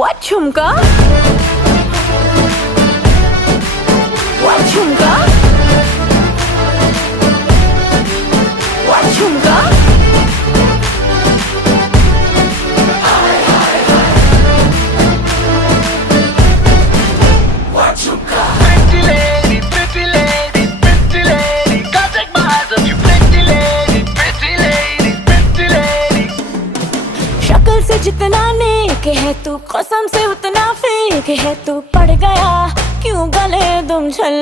What झुमका? What झुमका? What झुमका? Pretty lady, pretty lady, pretty lady, can't take my eyes off you. Pretty lady, pretty lady, pretty lady. शक्ल से जितना नेक है तू, कसम से उतना फेक है तू। पड़ गया क्यों गले तुम छल